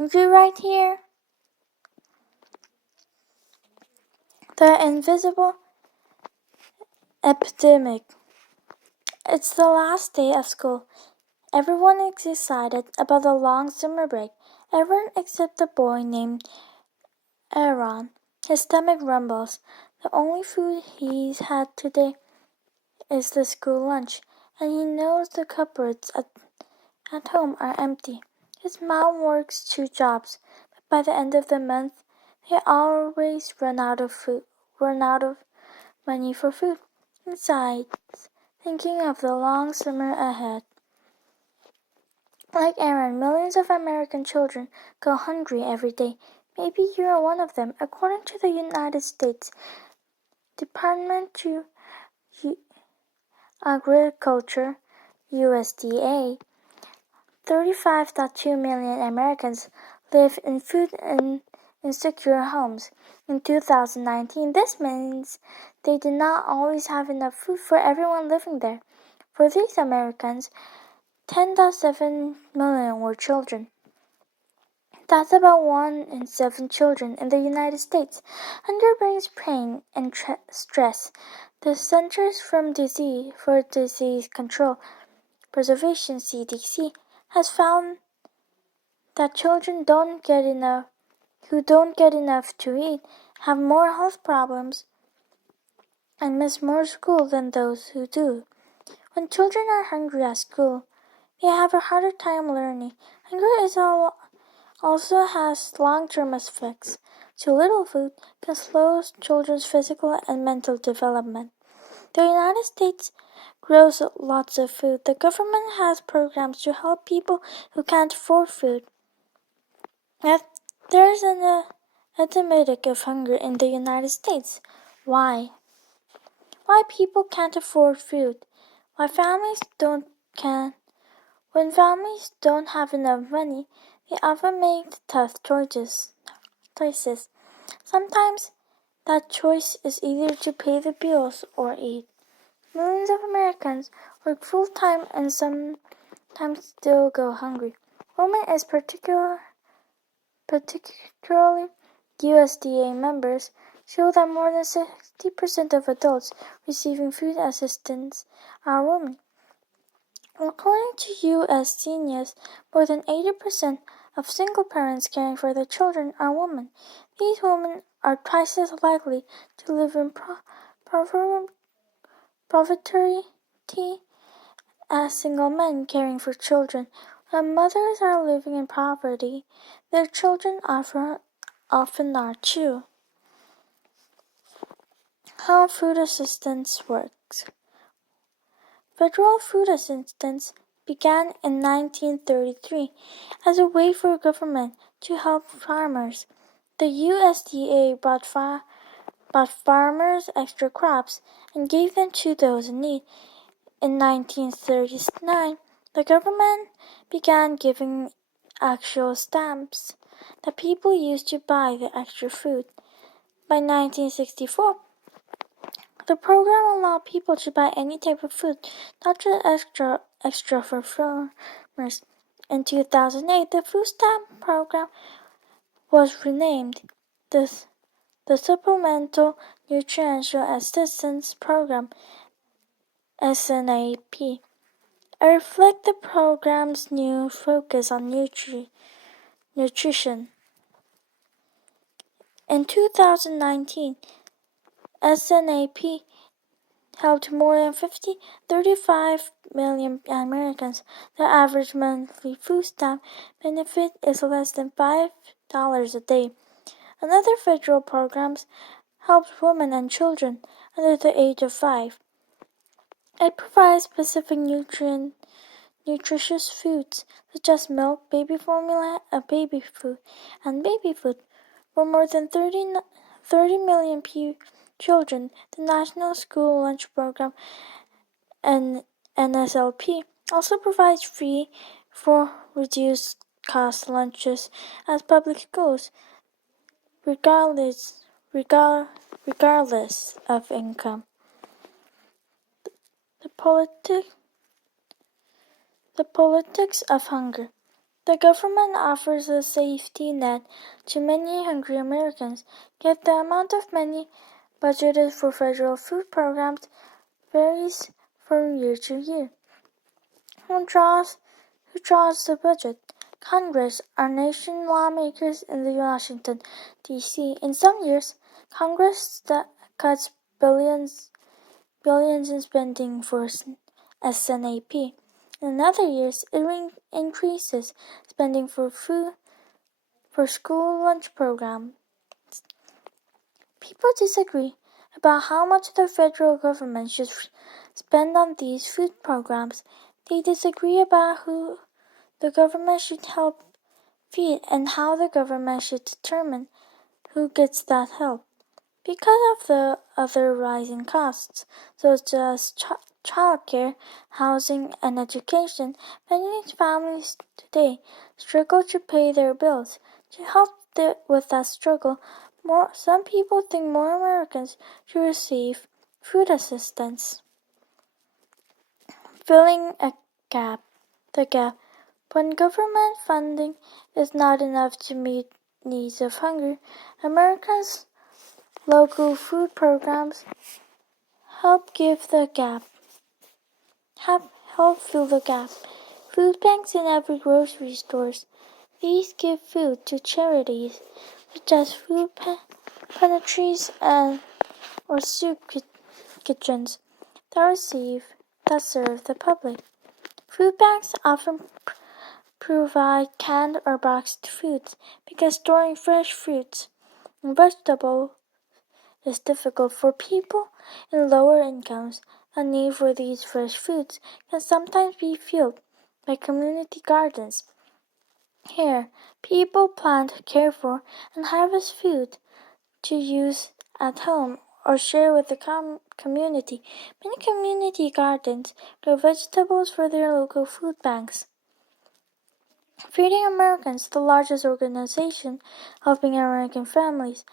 hungry right here? The invisible epidemic. It's the last day of school. Everyone is excited about the long summer break. Everyone except the boy named Aaron. His stomach rumbles. The only food he's had today is the school lunch, and he knows the cupboards at home are empty. His mom works 2 jobs, but by the end of the month, they always run out of money for food. Besides, thinking of the long summer ahead. Like Aaron, millions of American children go hungry every day. Maybe you're one of them. According to the United States Department of Agriculture, USDA, 35.2 million Americans live in food and insecure homes. In 2019, this means they did not always have enough food for everyone living there. For these Americans, 10.7 million were children. That's about 1 in 7 children in the United States. Hunger brings pain and stress. The Centers for Disease Control Preservation (CDC) has found that children who don't get enough to eat have more health problems and miss more school than those who do. When children are hungry at school, they have a harder time learning. Hunger also has long-term effects. Too little food can slow children's physical and mental development. The United States grows lots of food. The government has programs to help people who can't afford food. Yet there is an epidemic of hunger in the United States. Why? Why people can't afford food? When families don't have enough money, they often make tough choices. Sometimes that choice is either to pay the bills or eat. Millions of Americans work full-time and sometimes still go hungry. Women is particularly USDA members show that more than 60% of adults receiving food assistance are women. According to U.S. News, more than 80% of single parents caring for their children are women. These women are twice as likely to live in poverty as single men caring for children. When mothers are living in poverty, their children often are too. How food assistance works. Federal food assistance began in 1933 as a way for government to help farmers. The USDA bought farmers extra crops and gave them to those in need. In 1939, the government began giving actual stamps that people used to buy the extra food. By 1964, the program allowed people to buy any type of food, not just extra for farmers. In 2008, the food stamp program was renamed the Supplemental Nutrition Assistance Program, SNAP. I reflect the program's new focus on nutrition. In 2019, SNAP helped more than 35 million Americans. The average monthly food stamp benefit is less than $5 a day. Another federal program helps women and children under the age of 5. It provides specific nutritious foods such as milk, baby formula, baby food, and baby food for more than 30 million children. The National School Lunch Program and NSLP also provides free for reduced cost lunches at public schools, regardless of income. The politics of hunger. The government offers a safety net to many hungry Americans, yet the amount of money budgeted for federal food programs varies from year to year. Who draws the budget? Congress, our nation lawmakers in the Washington, D.C. In some years, Congress cuts billions in spending for SNAP. In other years, it increases spending for school lunch programs. People disagree about how much the federal government should spend on these food programs. They disagree about who the government should help feed and how the government should determine who gets that help. Because of the other rising costs, such as childcare, housing, and education, many families today struggle to pay their bills. To help with that struggle, some people think more Americans should receive food assistance. Filling the gap. When government funding is not enough to meet needs of hunger, Americans' local food programs help fill the gap. Food banks in every grocery stores. These give food to charities such as food pantries or soup kitchens that serve the public. Food banks often provide canned or boxed foods because storing fresh fruits and vegetables is difficult for people in lower incomes. The need for these fresh foods can sometimes be filled by community gardens. Here, people plant, care for, and harvest food to use at home or share with the community. Many community gardens grow vegetables for their local food banks. Feeding Americans, the largest organization helping American families,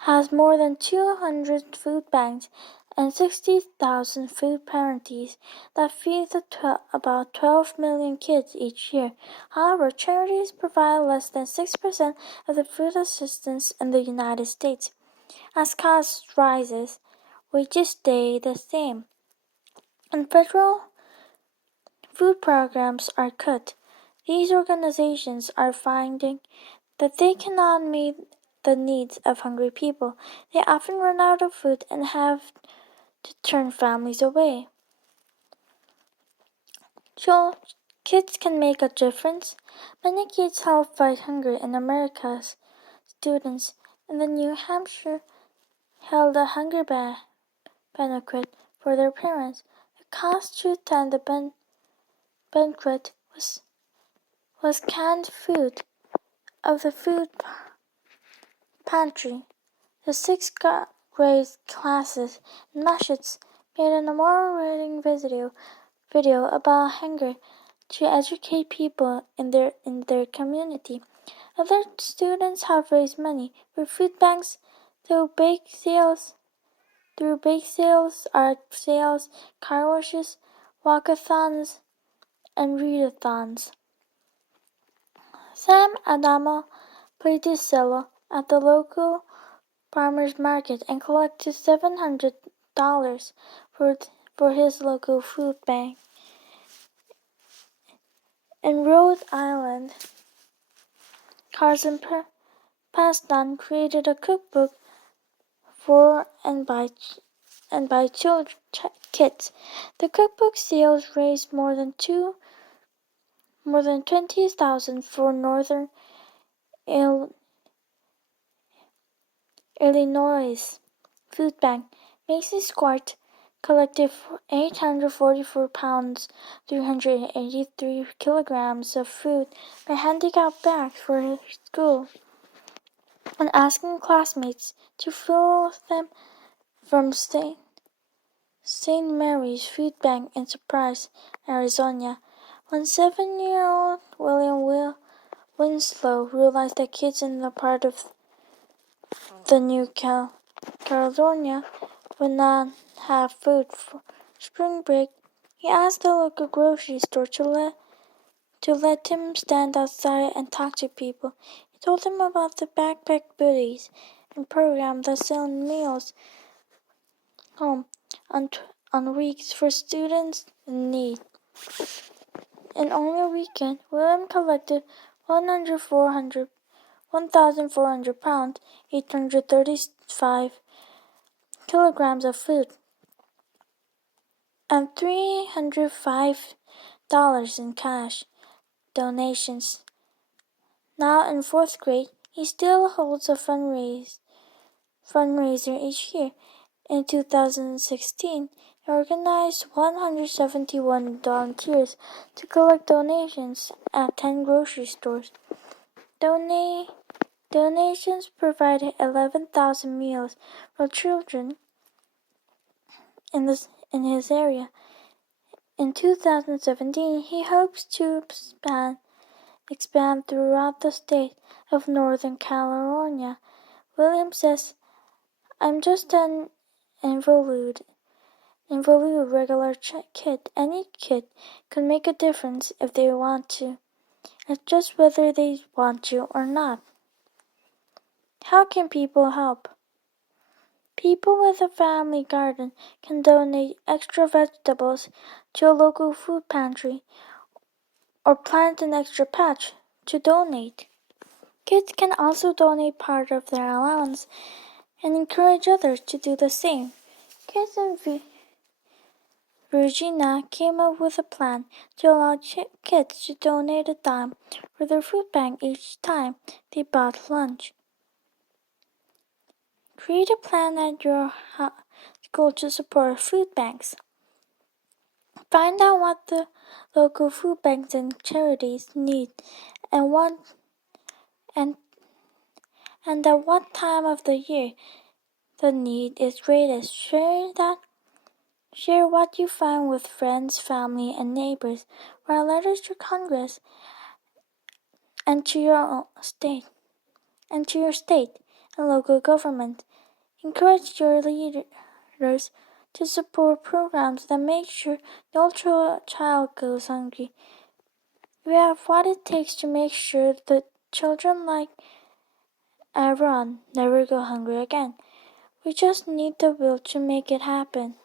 has more than 200 food banks and 60,000 food pantries that feed about 12 million kids each year. However, charities provide less than 6% of the food assistance in the United States. As costs rises, wages stay the same, and federal food programs are cut. These organizations are finding that they cannot meet the needs of hungry people. They often run out of food and have to turn families away. So, kids can make a difference. Many kids help fight hunger in America's students in the New Hampshire held a hunger banquet for their parents. The cost to attend the banquet was canned food of the food pantry. The sixth grade classes in Massachusetts made an award-winning video about hunger to educate people in their community. Other students have raised money for food banks through bake sales, art sales, car washes, walkathons, and readathons. Sam Adamo played his cello at the local farmer's market and collected $700 for his local food bank. In Rhode Island, Carson Paston created a cookbook for and by kids. The cookbook sales raised more than 20,000 for Northern Illinois Food Bank. Macy's Quart collected 844 pounds, 383 kilograms of food by handing out bags for school and asking classmates to fill them from St. Mary's Food Bank in Surprise, Arizona. When 7-year-old William Winslow realized that kids in the part of the New Caledonia would not have food for spring break, he asked the local grocery store to to let him stand outside and talk to people. He told him about the backpack buddies and program that send meals home on weeks for students in need. In only a weekend, William collected 1,400 pounds, 835 kilograms of food, and $305 in cash donations. Now in fourth grade, he still holds a fundraiser each year. In 2016, he organized 171 volunteers to collect donations at 10 grocery stores. Donations provided 11,000 meals for children in his area. In 2017, he hopes to expand throughout the state of Northern California. Williams says, "I'm just an involute regular kid. Any kid could make a difference if they want to. It's just whether they want to or not." How can people help? People with a family garden can donate extra vegetables to a local food pantry or plant an extra patch to donate. Kids can also donate part of their allowance and encourage others to do the same. Kids in Virginia came up with a plan to allow kids to donate a dime for their food bank each time they bought lunch. Create a plan at your school to support food banks. Find out what the local food banks and charities need and at what time of the year the need is greatest. Share what you find with friends, family, and neighbors. Write letters to Congress and to your state and local government. Encourage your leaders to support programs that make sure no child goes hungry. We have what it takes to make sure that children like Aaron never go hungry again. We just need the will to make it happen.